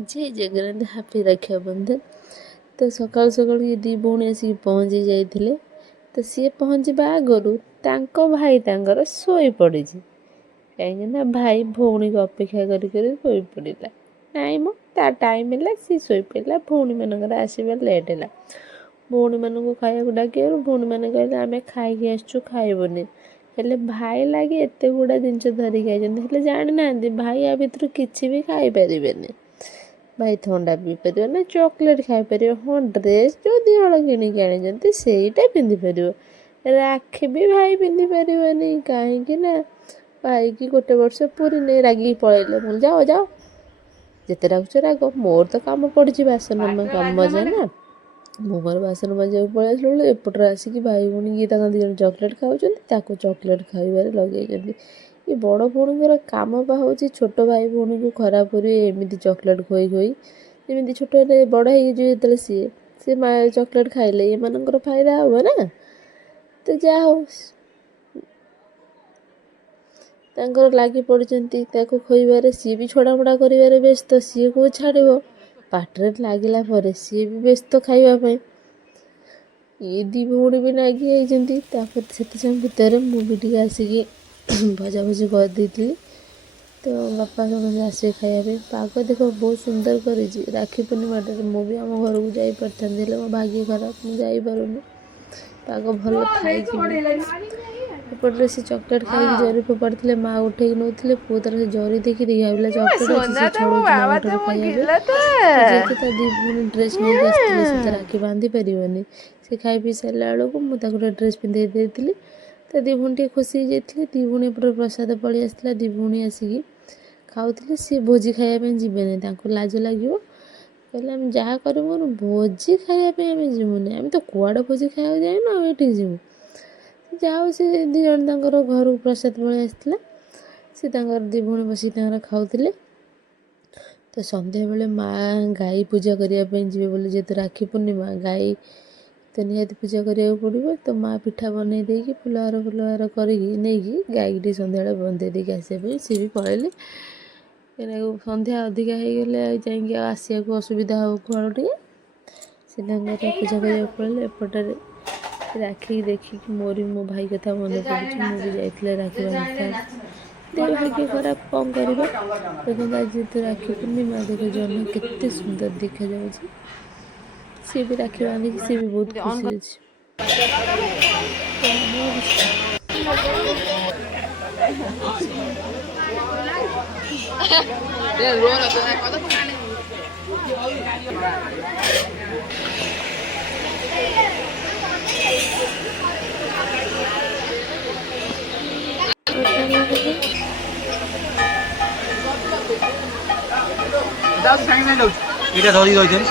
जय जगन्नाथ हापी रक्षाबंधन। तो सकाल सकाल ये दी भौणी आसिक पहुँची जाइए। तो सी पहुँचवा आगु भाई तांकर शोई पड़ी कहीं भाई भौणी को अपेक्षा कर पड़ा नाई मो ता टाइम है सी शोई पड़ा। भौणी मानकर आसवा लेट है। भौणी मान खाया डाक भौणी मैंने कहले आम खाई आसचु खाइबनी हेले भाई लगे एत गुड़ा जिनस धरिक आई जानी ना भाई आ भर किसी भी खाई पारे भाई थंडा पी पार ना चॉकलेट खाई पार। हाँ ड्रेस जो दिहल किणिक आनी सेटा पिंधिपर राखी भी भाई पिंधिपारे कहीं भाई की गोटे वर्ष पूरी नहीं रागिक पलैले मुझे जाओ जाओ जिते रागुच राग मोर तो कम पड़ी बासन कम मजा ना मोहर बासन मजा पलैस एपटर आसिक भाई भौणी ये दिजन चॉकलेट खाऊँ चॉकलेट खाइबार लगे। ये बड़ भौणी काम पा हूँ छोट भाई भौणी को खराब कर एमती चॉकलेट खोई खोई जमी छोट बड़ हो सी सी चॉकलेट खाइले ये फायदा हम ना। तो जा हो लगी पड़ती खोबार सी भी छड़ामड़ा कर व्यस्त सी को छाड़ पाटे लगिला सी भी व्यस्त खावाई ये दी भौणी भी नागी से भितर मुझे आसिक भजा भजी करदी। तो बापा समझे आसे खाया पाग देख बहुत सुंदर कर राखी पूर्णिमा मुझे आम घर को जाई पारथी मो भाग्य खराब मुझे पाग भल एपटे से चॉकलेट खाई जरी फोपाड़ी माँ उठे नौले पु तार से जरी देखी भावला चॉकलेट खाइए जेहतु दी भौणी ड्रेस नहीं आसते राखी बांधि पारे से खाई पी सारा बेलू मुझे ड्रेस पिंधे देती। तो दी भौणी टे खुशी जाइए दी भौणी एपटे प्रसाद पलि आसला दी भौणी आसिक खाऊे सी भोजी खायापी जीवे लाज लगे कहले आम जहाँ करूँ भोजी खायापी आम जीवनी आम तो कुआड़े भोजी खाया जाए आम ये जीवु जाओ से दी जन घर को प्रसाद पलि आसला सी दी भौणी बस खाऊले। तो सन्ध्या बेले माँ गाई पूजा करने जी बोली जेहतु राखी पूर्णिमा गाई तो निहाती पूजा करा पड़ो। तो माँ पिठा बनई देकी फुलहार फुलहार कर गाई टी सन्ध्या बंदे देकी आसपा सी भी पलैले सन्ध्या अधिका हो गले जा आसिया को असुविधा हो खुआड़ टे से पूजा करा पड़े। एपटे राखी देखिक मोरी मो भाई कथा मन पड़ी मुझे जाइए राखी बांधि दे भाग्य खराब कौन कर देखो आज जेहतु राखी पूर्णिमा देख जन केते सुंदर देखा जाऊँ सी भी राखी बांधिक सी भी बहुत खुशी এটা ধরি রয়েছেন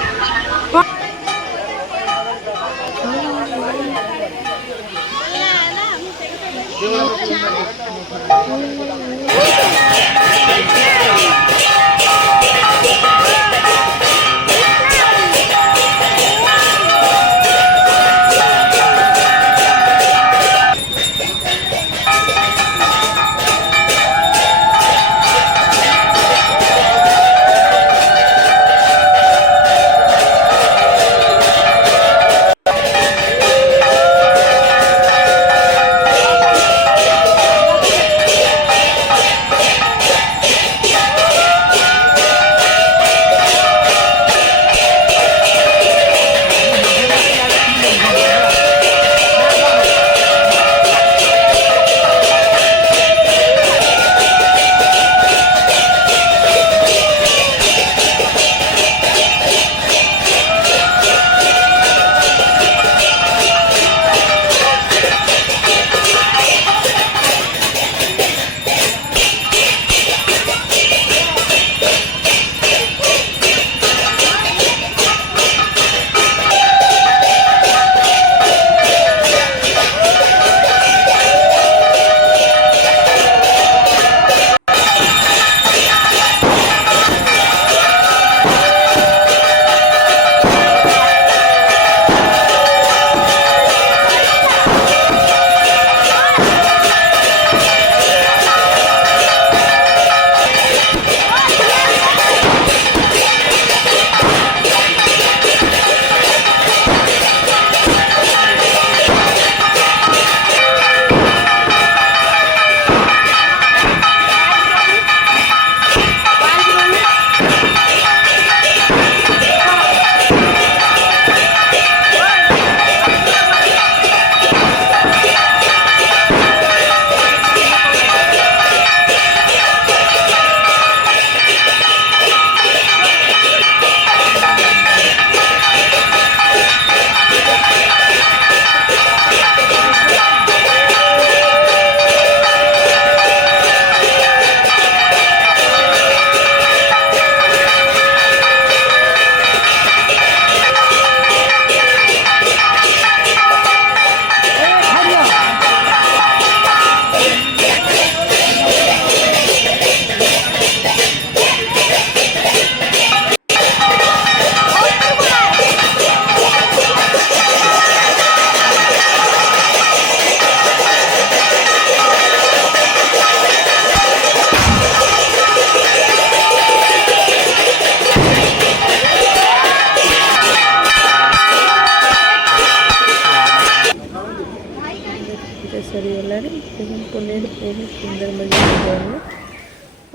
ପୂଜା ସରିଗଲାଣି। ଦେଖନ୍ତୁ ପୁନେଇରେ ବହୁତ ସୁନ୍ଦର ମଜା ହେଇଗଲାଣି।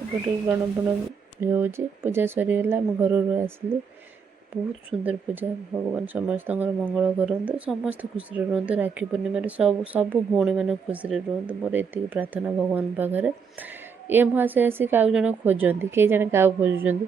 ଏପଟେ ବାଣ ଫାଣ ହେଉଛି। ପୂଜା ସରିଗଲା, ଆମ ଘରରୁ ଆସିଲି। ବହୁତ ସୁନ୍ଦର ପୂଜା। ଭଗବାନ ସମସ୍ତଙ୍କର ମଙ୍ଗଳ କରନ୍ତୁ, ସମସ୍ତେ ଖୁସିରେ ରୁହନ୍ତୁ। ରାକ୍ଷୀ ପୂର୍ଣ୍ଣିମାରେ ସବୁ ଭଉଣୀମାନେ ଖୁସିରେ ରୁହନ୍ତୁ, ମୋର ଏତିକି ପ୍ରାର୍ଥନା ଭଗବାନ ପାଖରେ। ଏ ମହାଶୟ ଆସି କାହାକୁ ଜଣେ ଖୋଜନ୍ତି, କେହି ଜଣେ କାହାକୁ ଖୋଜୁଛନ୍ତି।